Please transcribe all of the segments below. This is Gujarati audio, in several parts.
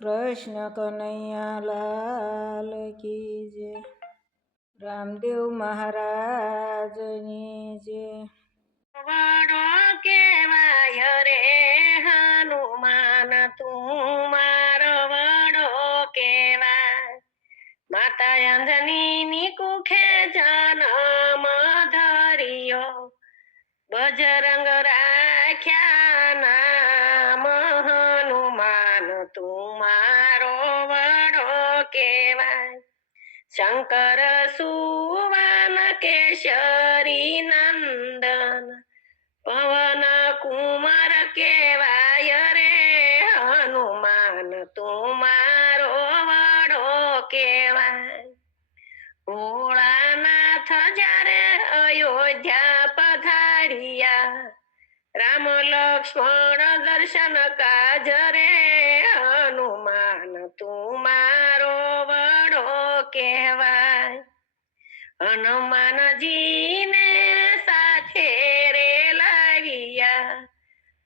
કૃષ્ણ કનૈયા લાલ કી જય. રામદેવ મહારાજની જય. વડો કેવાય રે હનુમાન, તું મારો વડો કેવાય. માતા અંજની કુખે જન્મ ધર્યો, બજરંગ રાખ્યા નામ. હનુમાન તું મારો વડો કેવાય. શંકર સુવન કેશરી નંદન, પવન કુમાર કેવાય રે હનુમાન તું મારો વડો કેવાય. ભોળાનાથ જ્યારે અયોધ્યા પધાર્યા, રામ લક્ષ્મણ દર્શન કાજ રે હનુમાન તું મારો વડો કહેવાય. હનુમાનજીને સાથે રે લાવ્યા,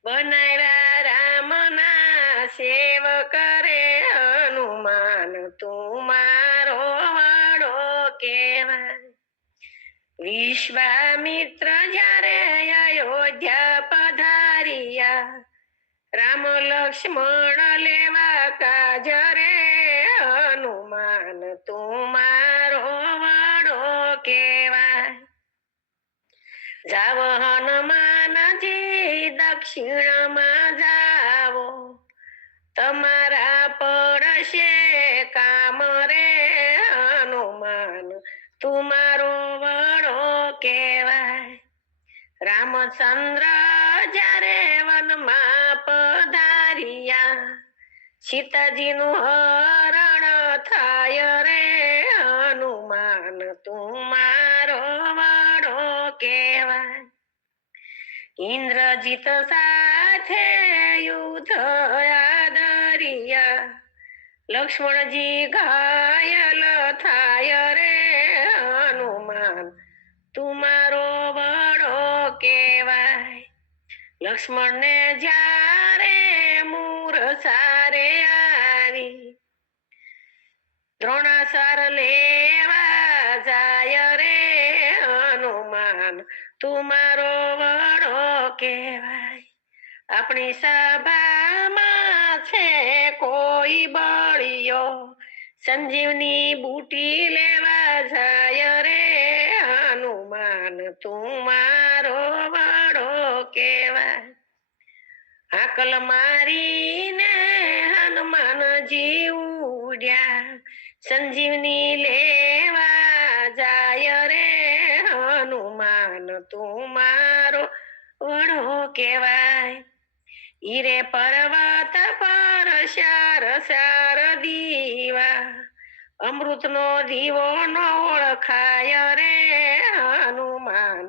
બનાવ્યા રામના સેવક રે હનુમાન તું મારો વડો કહેવાય. વિશ્વામિત્ર જ્યારે અયોધ્યા પધાર્યા, રામ લક્ષ્મણ લેવા કાજ રે હનુમાન તું મારો વડો કહેવાય. જાવ હનુમાનજી દક્ષિણમાં જાવો, તમારા પડશે કામ રે હનુમાન તું મારો વડો કહેવાય. રામચંદ્ર જ્યારે વનમાં પધાર્યા, સીતાજીનું હરણ થાય રે હનુમાન તું મારો વડો કહેવાય. ઇન્દ્રજીત સાથે યુદ્ધ આદર્યા, લક્ષ્મણજી ઘાયલ થાય રે હનુમાન તું મારો વડો કહેવાય. લક્ષ્મણને જ્યારે મૂરછા રે આવી, દ્રોણાચાર લેવા જાય રે હનુમાન તું મારો વડો કહેવાય. આપણી સભામાં છે કોઈ બળિયો, સંજીવની બુટી લેવા જાય રે હનુમાન તું મારો વડો કહેવાય. હાકલ મારીને હનુમાનજી ઉડ્યા, સંજીવની લેવા જાય રે હનુમાન તું મારો વડો કહેવાય. ઈરે પર્વત પર શાર શાર દીવા, અમૃતનો દીવો ન ઓળખાય રે હનુમાન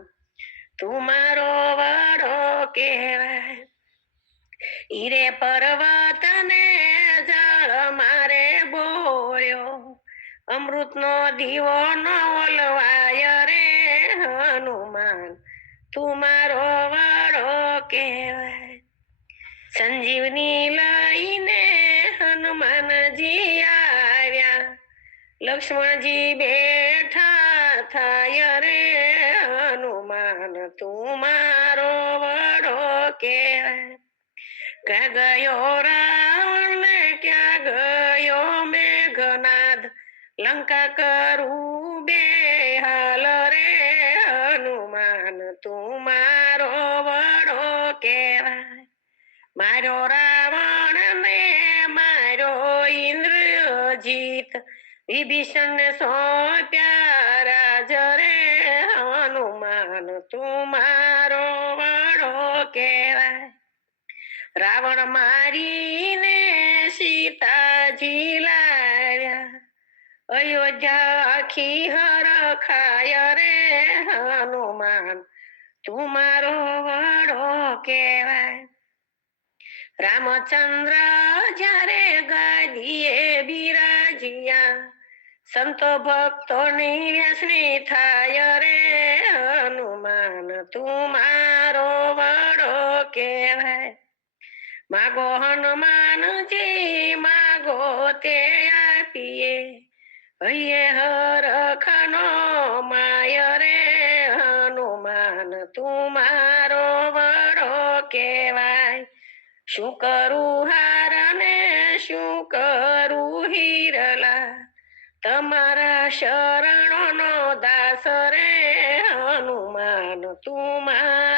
તું મારો વડો કહેવાય. ઈરે પર્વતને જળ મારે બોળ્યો, અમૃતનો દીવો ન ઓલવાય રે હનુમાન તું મારો વડો કહેવાય. સંજીવની લઈને હનુમાનજી આવ્યા, લક્ષ્મણજી બેઠા થાય રે હનુમાન તું મારો વડો કહેવાય. ક્યાં ગયો રાવણ ને ક્યાં ગયો મેઘનાદ, લંકા કરું બેહાલ રે હનુમાન તું મારો વડો કહેવાય. મારો રાવણ ને મારો ઇન્દ્રજીત, વિભીષણ ને સોંપ્યા રાજ રે હનુમાન તું મારો વડો કહેવાય. રાવણ મારીને સીતાજી લાવ્યા, અયોધ્યા આખી હરખાય રે હનુમાન તું મારો વડો કહેવાય. રામચંદ્ર જ્યારે ગાદીએ બિરાજ્યા, સંતો ભક્તોની વ્યસની થાય રે હનુમાન તું મારો વડો કહેવાય. માગો હનુમાનજી માગો પોતે આપીએ ભઈએ હરખનો માય રે હનુમાન તું મારો વડો કહેવાય શું કરું હાર ને શું કરું હીરલા તમારા શરણોનો દાસ રે હનુમાન તું મારો